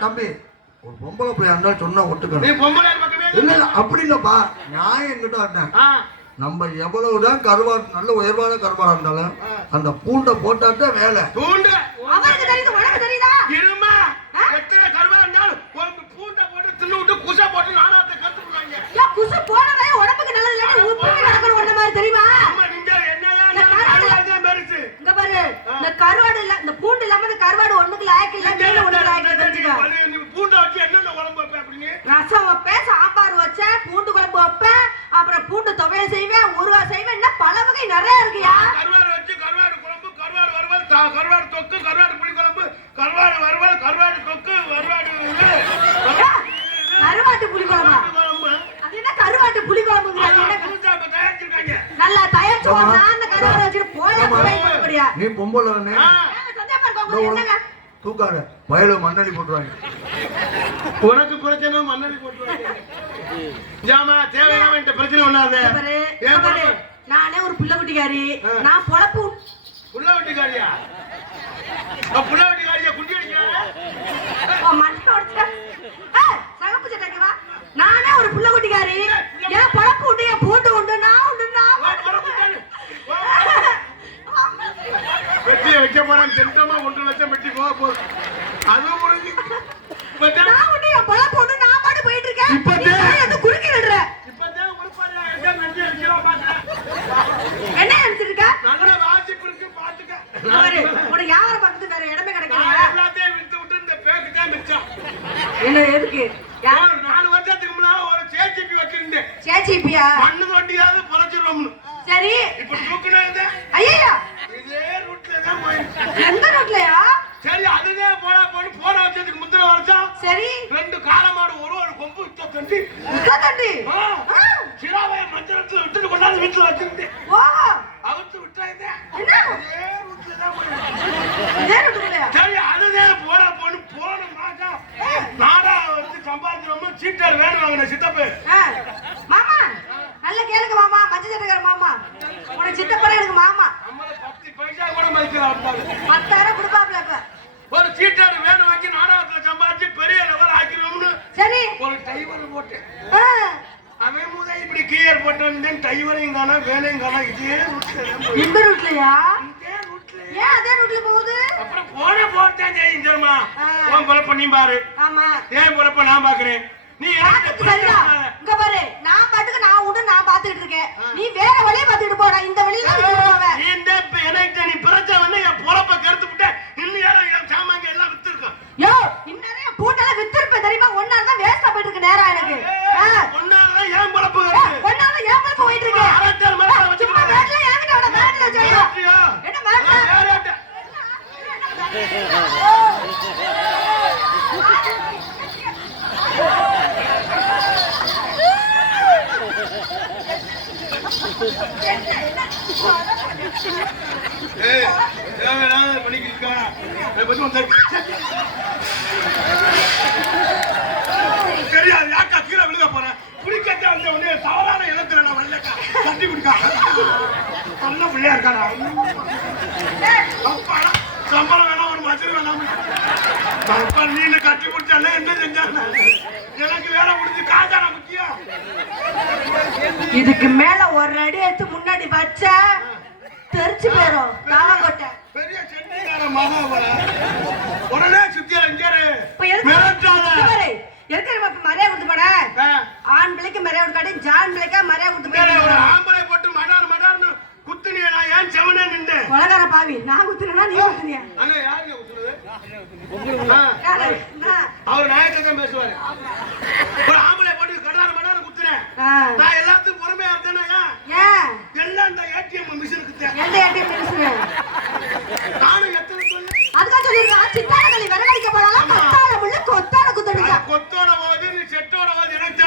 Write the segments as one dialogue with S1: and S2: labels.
S1: தம்பி ஒரு பொம்பளை பிள்ளையா இருந்தா சொன்னா
S2: நீ
S1: ஒட்டுக்கணும்
S2: பொம்பளை பக்கமே
S1: இல்ல. இல்ல அப்படி இல்லப்பா. நியாயம் எங்கிட்ட வந்தேன் நம்ம எவ்வளவுதான் கருவாடு நல்ல உயர்வான கருவாடா இருந்தாலும் அந்த பூண்டை போட்டாதான் வேலை.
S2: தூண்டு
S3: அவருக்கு தெரியுது உனக்கு தெரியுதா
S2: இருமா எத்தனை கருவா இருந்தாலும் ஒரு பூண்டை போட்டு தின்னு விட்டு குசை போட்டு நாடகத்தை கத்து விடுவாங்க
S3: ஏன் குசு போனவே உடம்புக்கு நல்லது இல்லைன்னு உப்பு கிடக்கணும் ஒண்ணு மாதிரி தெரியுமா
S2: அம்மா நீங்க என்னதான்
S3: இந்த கருவாடு-
S2: கருவாடு தான் பெருசு
S3: இங்க பாரு இந்த கருவாடு இல்ல இந்த பூண்டு இல்லாம இந்த கருவாடு ஒண்ணுக்கு லாயக்கு இல்ல மீன் ஒண்ணுக்கு லாயக்கு இல்ல தெரிஞ்சுக்க
S2: நீ பூண்டை வச்சு என்னென்ன குழம்பு வைப்ப அப்படின்னு
S3: ரசம் வைப்பேன் சாம்பார் வச்சேன் பூண்டு குழம்பு வைப்பேன் அப்புறம் பூண்டு துவையல் செய்வேன் ஊறுகாய் செய்வேன் இன்னும் பல வகை நிறைய இருக்குயா
S2: கருவாடு வச்சு கருவாடு குழம்பு கருவாடு வறுவல் த- கருவாடு தொக்கு கருவாடு புளி குழம்பு கருவாடு வறுவல் கருவாடு தொக்கு கருவாடு இது,
S3: ஏ, கருவாட்டு புளி குழம்பா
S2: குழம்பு
S3: அது என்ன கருவாட்டு புளி குழம்புங்கிற
S2: அது
S3: என்ன
S2: புதுசா இப்ப தயாரிச்சிருக்காங்க
S3: நல்லா தயாரிச்சு போனா அந்த கருவாடு வச்சுட்டு போய் போய் முடியா
S1: நீ பொம்பளை தூக்காத. வயல மண்ணடி போட்டுருவாங்க.
S2: உனக்கு பிரச்சனை மண்ணடி போட்டுருவாங்க. ஜாமா தேவையில்லாம இந்த பிரச்சனை ஒண்ணாது.
S3: நானே ஒரு புள்ள குட்டிக்காரி. நான் பொழப்பு
S2: புள்ள வெட்டிக்காரியா புள்ள வெட்டிக்காரியா குண்டி அடிக்கிறாங்க
S3: உன் மண்டை உடைச்சா. ஏய், சகப்பு சட்டைக்கு வா. நானே ஒரு புள்ள குட்டிக்காரி என் பொழப்பு உண்டு என் பூண்டு உண்டு நான் உண்டு நான்
S2: வா, பொழப்பு தானே. வா, வா. வெட்டியை வைக்க போறான் திட்டமா ஒன்றரை லட்சம் வெட்டி போக போகுது அதுவும் முடிஞ்சு இப்பதான்
S3: நான் உண்டு என் பொழப்பு உண்டு நான் பாட்டு போயிட்டு இருக்கேன்
S2: இப்ப
S3: நீ போய் வந்து குறுக்கி விடுற
S2: இப்பதான் உருப்பாடுறா, எங்க நெஞ்சு வைக்கிறோம் பாக்குறேன்.
S3: என்ன நினைச்சிட்டு இருக்க
S2: நல்ல வாசிப்பு இருக்கு பாத்துக்க
S3: பாரு, உனக்கு யாரை பக்கத்து வேற இடமே
S2: நான்
S3: கிடைக்கல
S2: எல்லாத்தையும் வித்து விட்டு இந்த பேக்கு தான் மிச்சம்
S3: என்ன எதுக்கு யார்
S2: ஒரு நாலு வருஷத்துக்கு முன்னால ஒரு சேச்சிப்பி வச்சிருந்தேன்
S3: சேச்சிப்பியா
S2: மண்ணு தோண்டியாவது பொழைச்சிடும்னு
S3: சரி
S2: இப்ப தூக்குனது
S3: ஐயா
S2: இதே ரூட்ல தான் போயிருக்கு
S3: எந்த ரோட்லயா
S2: சரி அதுதான் போனா போன போன வருஷத்துக்கு முந்தின வருஷம்
S3: சரி
S2: ரெண்டு காலமாடு ஒரு ஒரு கொம்பு வித்த தண்டி
S3: உட்காந்து
S2: சிராவை மஞ்சளத்துல விட்டுட்டு கொண்டாந்து வீட்டுல வச்சிருந்தேன்
S3: ஓ
S2: அவுத்து விட்டாங்க
S3: என்ன
S2: இதே ரூட்ல தான் போயிருக்கு
S3: இதே ரோட்லயா
S2: சரி அதுதான் போன பொண்ணு. போன மாசம் நாடா வச்சு சம்பாதிக்கிறோமோ சீட்டார் வேணும் வாங்கின சித்தப்பு.
S3: மாமா நல்ல கேளுங்க மாமா. மஞ்சள் சட்டக்கார மாமா. உனக்கு சித்தப்பட எனக்கு மாமா.
S2: பத்து பைசா கூட மதிக்கிறான்
S3: பத்தாயிரம் கொடுப்பாப்ல
S2: ஒரு சீட்டார் வேணும்
S3: சரி
S2: ஒரு டைவர் போட்டேன்
S3: ஆ,
S2: அவன் முதல் இப்படி கீழர் போட்டேன் டைவரையும் காணா வேலையும் காணா இதே ரூட்ல
S3: இந்த ரூட்லயா
S2: இதே ரூட்ல
S3: ஏன் அதே ரூட்ல போகுது?
S2: அப்புறம் போன போட்டேன். உன் பொழப்ப நீ பாரு.
S3: ஆமா.
S2: ஏன் பொழப்ப நான் பாக்குறேன்? நீ
S3: இங்க பாரு நான் பாட்டுக்கு நான் உண்டு நான் பாத்துக்கிட்டு இருக்கேன். நீ வேற வழியை பாத்துக்கிட்டு போடா. இந்த வழியில தான் விட்டுட்டு போவ.
S2: நீ இந்த இப்ப எனக்கு நீ பிரச்சனை வந்து என் பொழப்ப கருத்து விட்ட இன்னும் யாரும் என் சாமாங்க எல்லாம் வித்துருக்கான்
S3: யோ இன்னும் பூண்டெல்லாம் வித்திருப்பேன் தெரியுமா ஒன்னா தான் வேஸ்டா போயிட்டு இருக்கு நேரம் எனக்கு ஆ,
S2: ஒன்னாலதான் ஏன் பொழப்பு
S3: ஏ,
S2: கருத்து
S3: ஒன்னால ஏன் மேல போயிட்டு இருக்கேன்
S2: அரட்டல் மரத்தை
S3: சும்மா
S2: வச்சுக்கிட்டு
S3: வேட்டல என்கிட்ட அவன வேட்டல வச்சிருக்கா
S2: ஏற்றியா?
S3: என்ன வேட்டல
S2: நான் வேற ஆட்ட. ஏய், தேவையில்லாத பண்ணிக்கிட்டு இருக்கா? இதை பத்தி உனக்கு தெரியும். தெரியாது யாக்கா கீழே விழுக போறேன் குடிக்கத்தை அந்த உடனே தவறான இடத்துல நான் வரலக்கா தட்டி குடிக்கா நல்ல பிள்ளையா சம்பளம் அப்பா நீனு கட்டி முடிச்சாலே என்ன செஞ்சாங்க? எனக்கு வேலை முடிஞ்சு காசாடா முக்கியம்
S3: இதுக்கு மேல ஒரு அடி எடுத்து முன்னாடி வச்ச தெரிச்சு போயிரும் தாவங்கொட்டை
S2: பெரிய சென்னைக்கார மகா வர உடனே சுத்தியா இங்கே
S3: எதுக்கு இப்ப மரியாதை கொடுத்து போன. ஆண் பிள்ளைக்கு மரியாதை கொடுக்காட்டி ஜான் பிள்ளைக்கா மரியாதை கொடுத்து
S2: வேற ஒரு
S3: போயிட்டு
S2: ஆம்பளை போட்டு மடார் மடார்னு குத்துனிய நான் ஏன்
S3: உலகார பாவி. நான் குத்துனா நீ குத்துனியா
S2: அண்ணா யாருங்க குத்துறது?
S3: நான்.
S2: அவர் நாயத்தை தான் பேசுவாரு. ஒரு ஆம்பளை போட்டு கடார மடார குத்துறேன். நான் எல்லாத்துக்கும் பொறுமையா இருக்கேனா
S3: ஏன்?
S2: எல்லாம் இந்த ஏடிஎம் மிஷினுக்கு தேவை
S3: எந்த ஏடிஎம் பேசுறேன்
S2: நானும் எத்தனை சொல்லு?
S3: அதுக்காக சொல்லிருக்கான் சித்தான களி விறகடிக்க போனாலும் கொத்தால முள்ளு கொத்தால குத்தடிச்சா
S2: கொத்தோட போது நீ செட்டோட போது எனக்கு.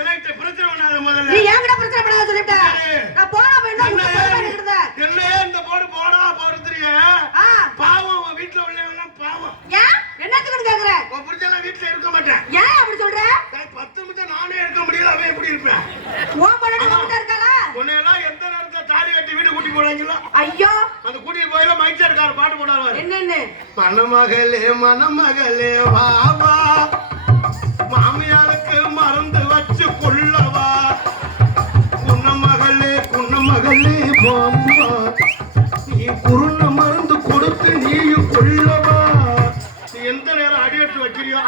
S2: எனக்கு பிரச்சனை பண்ணாத
S3: நீ
S2: முதல்ல
S3: என்கிட்ட பிரச்சனை பண்ணாத சொல்லிட்டேன்
S2: சரி.
S3: நான் போனா போயிட்டு
S2: என்ன
S3: இருந்தேன்
S2: என்னையே இந்த போடு போடா பொறுத்துறிய
S3: ஆ
S2: பாவம் உன் வீட்டுல உள்ளவங்க பாவம்
S3: ஏன் என்னத்துக்குன்னு கேக்குறேன்
S2: உன் புரிச்செல்லாம் வீட்டுல இருக்க மாட்டேன்
S3: ஏன் அப்படி சொல்ற
S2: நான் பத்து நிமிஷம் நானே இருக்க முடியல அவன் எப்படி இருப்பேன்
S3: உன் பொண்ணு உன்கிட்ட இருக்காளா
S2: உன்னையெல்லாம் எந்த நேரத்துல தாலி கட்டி வீடு கூட்டி போனாங்களோ
S3: ஐயோ.
S2: அந்த கூட்டிட்டு போயில மைக் இருக்காரு பாட்டு போடாரு
S3: என்னன்னு?
S2: மணமகளே மணமகளே வா வா. மாமியாருக்கு மறந்து வச்சு கொள்ளவா. குணமகளே குணமகளே மாமா நீ குருண மருந்து கொடுத்து நீயும் கொள்ளவா. நீ எந்த நேரம் அடி எடுத்து வைக்கிறியோ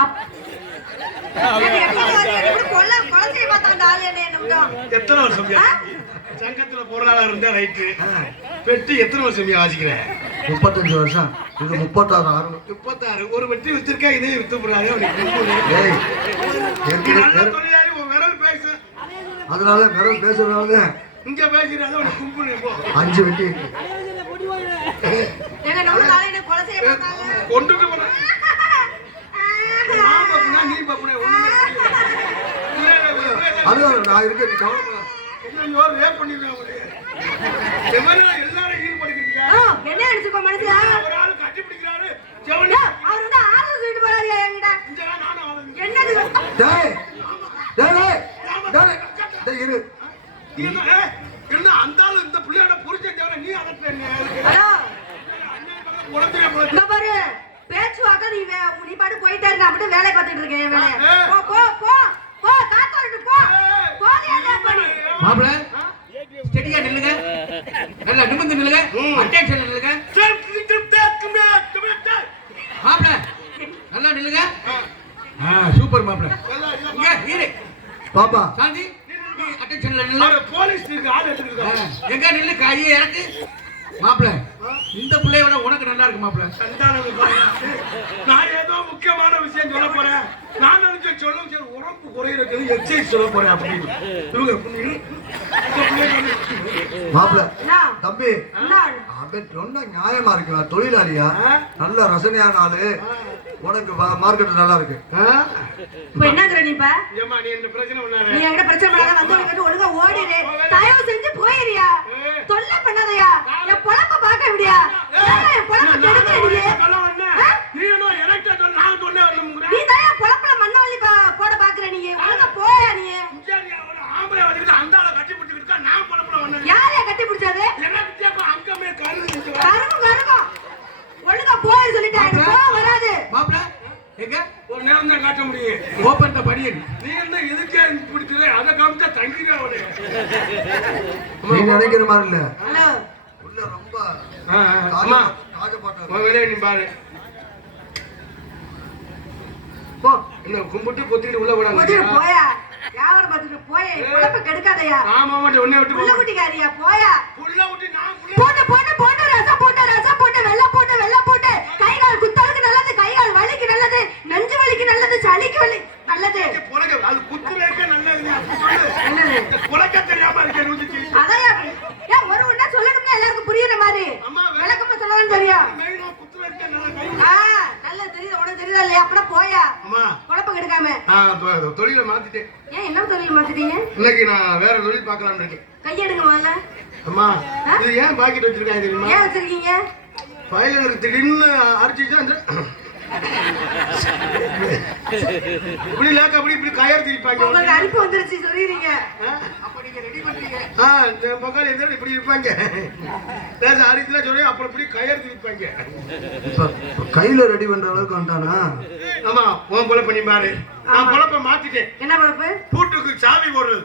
S2: எத்தனை வருஷம்? சங்கத்துல பொருளாளர் இருந்தா ரைட்டு பெட்டி எத்தனை வருஷம் வாசிக்கிற
S1: முப்பத்தஞ்சு வருஷம் இது முப்பத்தாறு ஆறு
S2: முப்பத்தாறு ஒரு வெட்டி வச்சிருக்கா இதே வித்து போறாரு விரல் பேசு
S1: அதனால வெறும் பேசுறதுனால
S2: இங்க பேசுறாரு அவனுக்கு கும்புடு போ
S1: அஞ்சு வெட்டி.
S3: எங்க நம்ம நாளை என்ன கொலை செய்ய பார்த்தாங்க
S2: கொண்டுட்டு போறேன் நான் பாப்புனா நீ பாப்புனா ஒண்ணுமே புரியல.
S1: அது நான் இருக்கேன் நீ கவலைப்படாத.
S2: ஐயோ, பண்ணிடுவேன் உன்னைய. எவனோ எல்லாரும்
S3: என்ன நினைச்சுக்கோ மனசுல
S2: ஒரு ஆளு கட்டி பிடிக்கிறாரு.
S3: ஐயா, அவர் வந்து ஆறுதல் சொல்லிட்டு போறாரு என்கிட்ட
S2: வா, நானும் அவனும்.
S3: என்னது
S1: டேய் டேய் டேய் டேய் டேய் இரு
S2: நீ என்ன, அந்த ஆளு இந்த பிள்ளையோட புரிச்ச தவிர நீ அதட்ட என்ன?
S3: பாரு பேச்சுவாக்க நீ நீ பாட்டு போயிட்டே இருக்க அப்படியே வேலையை பார்த்துட்டு இருக்கேன் என் வேலையை. போ போ போ போ காத்து வரட்டும் போ. போதையா பண்ணி
S4: மாப்பிள ஸ்டெடியா நில்லுங்க. நல்லா நிமிர்ந்து நில்லுங்க.
S2: ம்.
S4: அட்டென்ஷன் நில்லுங்க. மாப்பிள நல்லா நில்லுங்க. ஆ. சூப்பர்
S2: இல்ல.
S4: இங்க இரு.
S1: பாப்பா.
S4: சாந்தி நீ அட்டென்ஷன்ல நில்லு.
S2: போலீஸ் இருக்கு, ஆள்
S4: ஆ,
S2: எடுத்துக்கிட்டு
S4: எங்க நில்லு கையை இறக்கு. மாப்பிள இந்த பிள்ளையோட உனக்கு நல்லா இருக்கு மாப்பிள
S2: சந்தானம் பாருங்க. நான் ஏதோ முக்கியமான விஷயம் சொல்ல போறேன். நான் நினைச்ச சொல்லும் சரி உடம்பு குறையிறது எக்ஸசைஸ் சொல்ல போறேன் அப்படின்னு. இவங்க
S1: மாப்பிள்ள தம்பி அவன் ரொம்ப நியாயமா இருக்குடா தொழிலாளியா? நல்ல ரசனையான ஆளு. உனக்கு மார்க்கெட் நல்லா இருக்கு?
S3: இப்ப என்னங்கிற நீ இப்ப?
S2: ஏம்மா, நீ இந்த பிரச்சனை
S3: நீ
S2: பண்ணாத.
S3: என்கிட்ட பிரச்சனை பண்ணாத வந்து உனக்கு ஒழுங்கா ஓடிடு தயவு செஞ்சு போயிரியா. தொல்லை பண்ணாதயா? என் பொழப்ப பார்க்க விடியா? என் பொழப்ப
S2: நான்
S3: கெடுக்கிற
S2: நானும்
S3: நீ.
S2: நீ என்ன சொல்ல, நான் வரணுங்கிறேன்.
S3: நீ தான் பொழப்புல மண்ணவள்ளி பா- போட பாக்குற நீ ஒழுங்கா போயா நீ
S2: சரி, அவன ஆம்பளை வச்சுக்கிட்டு அந்த ஆளை கட்டி பிடிச்சிக்கிட்டு இருக்கா, நான் புலம்புல வந்தேன்.
S3: யாரையா கட்டி பிடிச்சது
S2: என்ன வித்தியாசம் அங்கமே கருது நிக்குது.
S3: கருகும் கருகும் ஒழுங்கா போய் சொல்லிட்டேன் எனக்கு கோவம் வராது
S4: மாப்பிள எங்க
S2: ஒரு நேரம் தான் காட்ட முடியும்.
S4: ஓபன் த பனியன்
S2: நீ என்ன இதுக்கே பிடிச்சது அதை காமிச்சா தங்கிடுவேன்
S1: நீ நினைக்கிற மாதிரி இல்ல.
S3: ஹலோ.
S1: உள்ள ரொம்ப
S2: உன் வேலையை நீ பாரு.
S3: போ.
S2: என்ன கும்பிட்டு பொத்திட்டு உள்ள விடாங்க
S3: போயா? வியாபாரம் பார்த்துட்டு போய். என் பொழப்ப கெடுக்காதயா?
S2: ஆமா உன்னை விட்டு
S3: புள்ள
S2: போ
S3: குட்டிக்காரியா? போயா?
S2: உள்ள விட்டு நான் உள்ள
S3: போட்டு போட்டு போட்டு ரசம் போட்டு ரசம் போட்டு வெள்ளம் போட்டு வெள்ளம் போட்டு கை கால் குத்தலுக்கு நல்லது கை கால் வலிக்கு நல்லது நெஞ்சு வலிக்கு நல்லது சளிக்கு வலி நல்லது
S2: புலக்க அது குத்துறதுக்கே நல்லது புலக்க தெரியாம இருக்க
S3: அதான் ஏன் ஒரு ஒண்ணா சொல்லணும்னா எல்லாருக்கும் புரியுற மாதிரி. விளக்கமா சொல்லலாம் தெரியும்.
S2: மெயினா குத்துறதுக்கே நல்ல கை
S3: ஆ நல்ல தெரியுது. உனக்கு தெரியுதா இல்லையா? அப்படா போயா.
S2: அம்மா.
S3: குழப்பம் கெடுக்காம.
S2: தொழிலை மாத்திட்டேன்.
S3: ஏன் என்ன தொழில் மாத்திட்டீங்க?
S2: இன்னைக்கு நான் வேற தொழில் பார்க்கலாம்னு இருக்கேன்.
S3: கையெடுங்க முதல்ல.
S2: அம்மா இது ஏன் பாக்கெட் வச்சிருக்காங்க தெரியுமா?
S3: ஏன் வச்சிருக்கீங்க?
S2: வயலுக்கு திடீர்னு அரிச்சிச்சு அந்த இப்படி லேக்க அப்படி இப்படி கயர் திரிப்பாங்க.
S3: உங்களுக்கு அரிப்பு வந்துருச்சு சொல்லிடுறீங்க.
S2: ஆ? இந்த பக்கம் எந்த இப்படி இருப்பாங்க. லேச அரிச்சுலாம் சொல்லி அப்புறம் இப்படி கயர் திரிப்பாங்க.
S1: கையில ரெடி பண்ற அளவுக்கு வந்துட்டானா?
S2: ஆமா உன் பொழப்ப பண்ணி பாரு. நான் பொழப்ப மாத்திட்டேன்.
S3: என்ன குழப்பு
S2: பூட்டுக்கு சாவி போடுறது.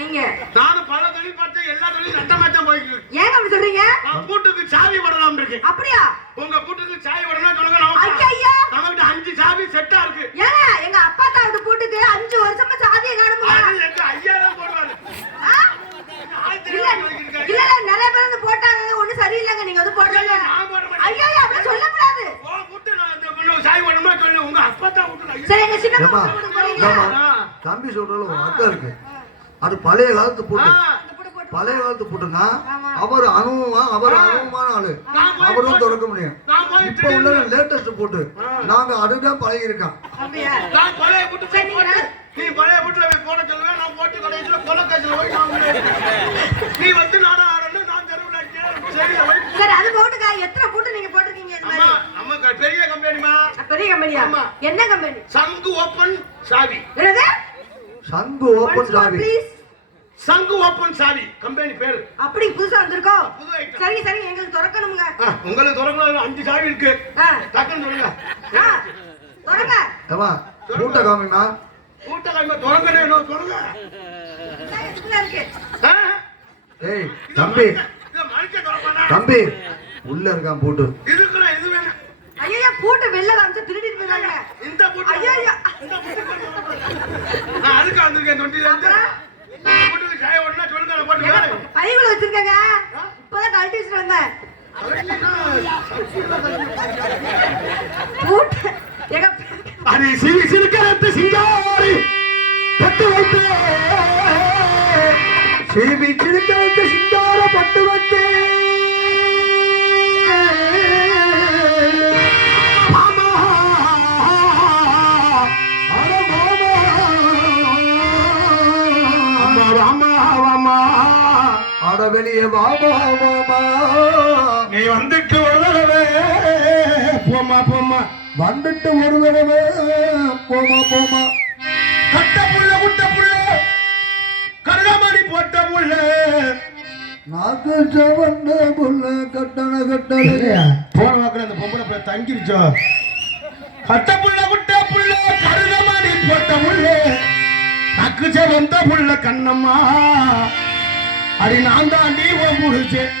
S3: நீங்க?
S2: நானும் பல தொழில் பார்த்து எல்லா தொழிலும் நட்டமா தான் போய்க்கு இருக்கு.
S3: ஏங்க அப்படி சொல்றீங்க?
S2: நான் பூட்டுக்கு சாவி போடலாம் இருக்கேன்.
S3: அப்படியா?
S2: உங்க பூட்டுக்கு சாவி போடணும் சொல்லுங்க நமக்கு
S3: ஐயா
S2: நம்மகிட்ட அஞ்சு சாவி செட்டா இருக்கு
S3: ஏங்க எங்க அப்பா தாவோட பூட்டுக்கு அஞ்சு வருஷமா சாதியை காணுமா
S2: அது எங்க ஐயா தான் போடுவாரு
S3: ஆ?
S2: ஆயிரத்தி
S3: இல்ல
S2: ஐநூறு ரூபாய்க்கு இருக்காரு.
S3: இல்ல இல்ல, நிறைய பேர் வந்து போட்டாங்க ஒண்ணும் சரியில்லைங்க நீங்க வந்து போடுறீங்க
S2: நான் போட மாட்டேன்.
S3: ஐயோ ஐயோ, அப்படி சொல்லக்கூடாது
S2: உன் பூட்டு நான் இந்த பண்ண சாவி போடணுமா சொல்லு உங்க அப்பா தான் விட்டு
S1: தம்பி சொல்றதுல ஒரு அர்த்தம் இருக்கு. அது பழைய காலத்து பூட்டு. பழைய காலத்து பூட்டுனா. அவர் அனுபவமா அவர் அனுபவமான ஆளு.
S2: போய்
S1: அவரும் திறக்க முடியும்.
S2: நான் போய்
S1: இப்ப உள்ள லேட்டஸ்ட் பூட்டு. நாங்க அதுதான் பழகி இருக்கோம்
S2: நீ பழைய பூட்டுல போய் போட சொல்லுவேன். நான் போட்டு கடைசியில போய் நான் உள்ள இருக்கேன். நீ வந்து நானும் ஆடணும் நான் தெருவில் இருக்கேன் சரி
S3: அது போட்டுக்கா. எத்தனை பூட்டு நீங்க போட்டிருக்கீங்க இது மாதிரி?
S2: அம்மா பெரிய கம்பெனிமா
S3: பெரிய கம்பெனியா. என்ன கம்பெனி
S2: சங்கு ஓப்பன் சாவி.
S3: என்னது?
S1: சங்கு ஓப்பன் சாவி.
S3: ப்ளீஸ்
S2: சங்கு ஓப்பன் சாவி. கம்பெனி பேரு.
S3: அப்படி புதுசா வந்திருக்கோம். சரி சரி எங்களுக்கு திறக்கணுங்க.
S2: உங்களுக்கு திறக்கணும். அஞ்சு சாவி இருக்கு. டக்குன்னு சொல்லுங்க.
S3: திறங்க.
S1: ஏமா காமிமா
S2: சொல்லுங்க?
S1: ஏய் தம்பி? தம்பி உள்ள இருக்கான் பூட்டு.
S2: இதுக்குள்ள இது வேணும்
S3: ஐயா பூட்டு வெளில காமிச்சு திருடிட்டு போயிடாங்க
S2: இந்த பூட்டு
S3: ஐயா
S2: இந்த பூட்டு கொண்டு வரக்கூடாது. நான் அதுக்கு வந்திருக்கேன் தொட்டில இருந்து. இந்த பூட்டுக்கு சாய உடனே சொல்லுங்க நான் போட்டு வரேன்.
S3: பைக்குள்ள வச்சிருக்கேங்க? இப்பதான் கழட்டி வச்சுட்டு வந்தேன். பூட்டு எங்க
S2: அது சிறு சிறுக்கரத்து சிங்காரி.
S1: பட்டு வைத்து. சீவி சிரிக்க வெளியே வாமா மாமா
S2: நீ வந்துட்டு வரவே போமா போமா
S1: வந்துட்டு ஒரு தடவை. போமா போமா
S2: கட்ட புள்ள குட்ட புள்ள. கருகாமணி போட்ட புள்ள.
S1: நாக்கு சவந்த புள்ள கட்டண கட்டண.
S2: போன வாக்குல அந்த பொம்பளை போய் தங்கிருச்சோ? கட்ட புள்ள குட்ட புள்ள கருகாமணி போட்ட புள்ள. நக்குச்ச வந்த புள்ள கண்ணம்மா. அடி நான் தாண்டி உன் முடிச்சேன்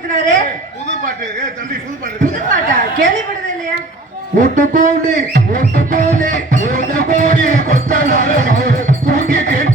S2: குத்துனாரு புது பாட்டு. தம்பி புது பாட்டு
S3: புது பாட்டா? கேள்விப்பட்டதே இல்லையா?
S1: கூட்டு கூலி கூட்டு கூலி
S2: கூட்டு கூடி குத்தனாரு தூக்கிக்கிட்டு